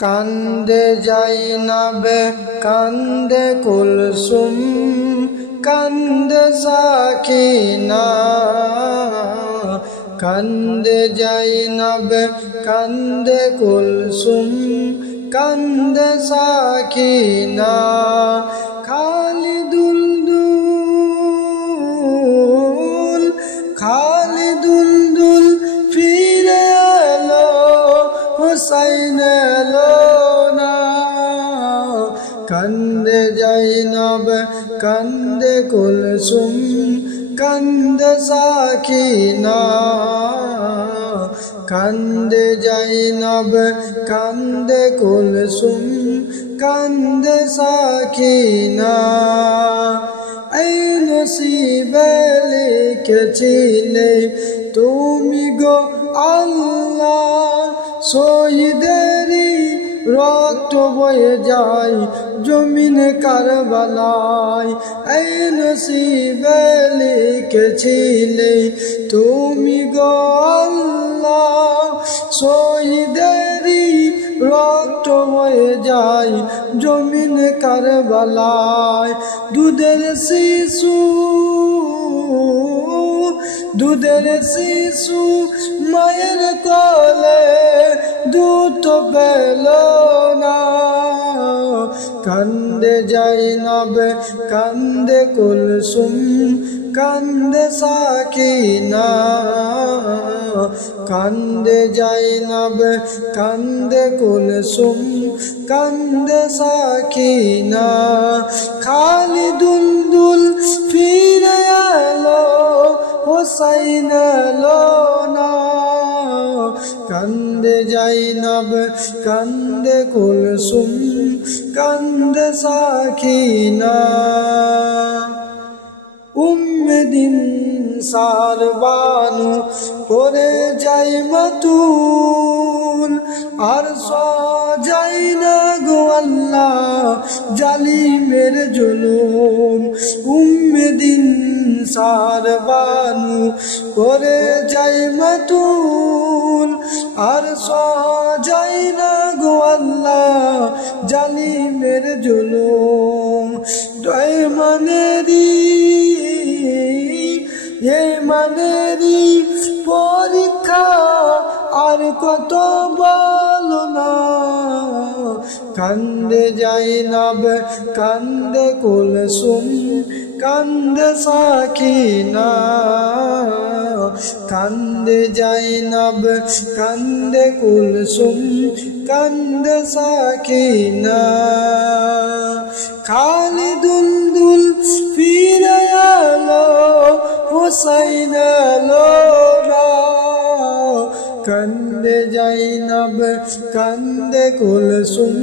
কান্দে জাইনাব কান্দে কুলসুম কান্দে সাকিনা কান্দে জাইনাব কান্দে কুলসুম কান্দে সাকিনা খালিদুল দুল ফিরে এলো হুসাইন এলো না কান্দে জাইনাব কান্দে কুলসুম কান্দে সাকিনা কান্দে জাইনাব কান্দে কুলসুম কান্দে সাকিনা এই নসিবে লিখেছিলে তুমি গো আল্লাহ শহীদেরই রক্ত বয়ে যায় জমিনে কারবালায় এই নসিবে লিখেছিলে তুমি গো আল্লাহ শহীদেরই রক্ত বয়ে যায় জমিনে কারবালায় দুধের শিশু মায়ের কোলে দুধ পেল না কান্দে জাইনাব কান্দে কুলসুম কান্দে সাকিনা কান্দে জাইনাব কান্দে কুলসুম কান্দে সাকিনা খালিদুল ফিরে এলো হুসাইন এলো না কান্দে জাইনাব কান্দে কুলসুম কান্দে সাকিনা উম্মেদিন সারবানু পরে যাই মাতুল আর সজাই না গো আল্লাহ জালিমের জুলুম উম্মেদিন সারবানু পরে যাই মাতুল আর সজাই না গো আল্লাহ জালিমের জুলুম মানেরি পরীক্ষা আর কত বলো না কান্দে জাইনাব কান্দে কুলসুম কান্দে সাকিনা কান্দে জাইনাব কান্দে কুলসুম কান্দে সাকিনা খালিদুল ফিরে এলো হুসাইন এলো না কান্দে জাইনাব কান্দে কুলসুম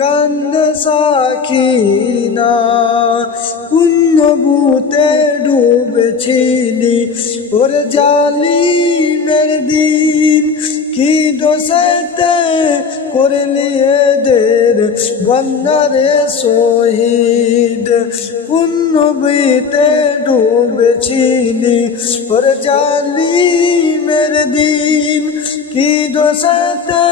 কান্দে সাকিনা কোন নবুতে ডুবেছিলি ওর জালিমের দিন কি দোষেতে করলি এদের বন্দারে শহীদ কোন নবীতে ডুবেছিলি ওর জালিমের দিন কি দোষেতে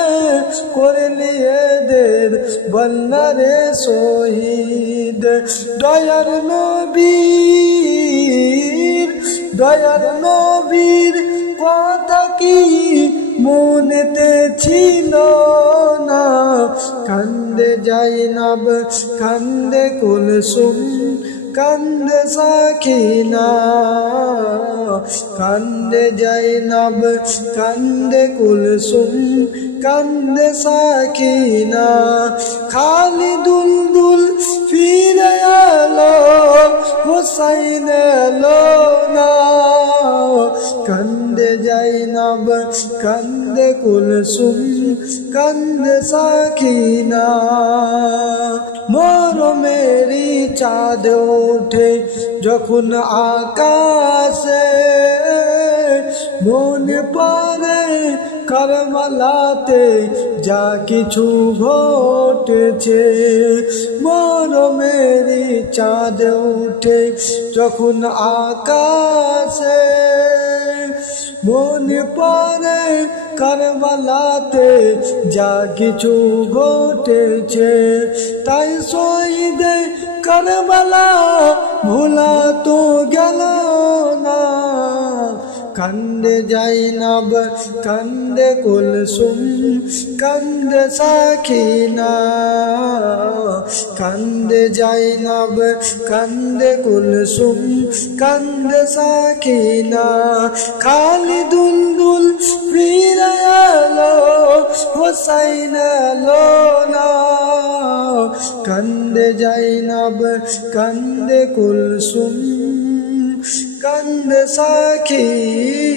করলি এদের বন্দারে শহীদ দয়ার নবীর কথা কি মনেতে ছিল না কান্দে জাইনাব কান্দে কুলসুম কান্দে সাকিনা কান্দে জাইনাব কান্দে কুলসুম কান্দে সাকিনা খালিদুল ফিরে এলো হুসাইন এলো না কান্দে জাইনাব কান্দে কুলসুম কান্দে সাকিনা মরমেরি চাঁদ ওঠে যখন আকাশে মনে পড়ে কারবালাতে যা কিছু ঘটেছে মরমেরি চাঁদ ওঠে যখন আকাশে মনে পড়ে কারবালাতে যা কিছু ঘটেছে, তাই শহীদে কারবালা ভোলা তো গেল না। কান্দে জাইনাব কান্দে কুলসুম কান্দে সাকিনা, কান্দে জাইনাব কান্দে কুলসুম কান্দে সাকিনা। খালিদুল দুল ফিরে এলো হুসাইন এলো না, কান্দে জাইনাব কান্দে কুলসুম কান্দে সাকিনা।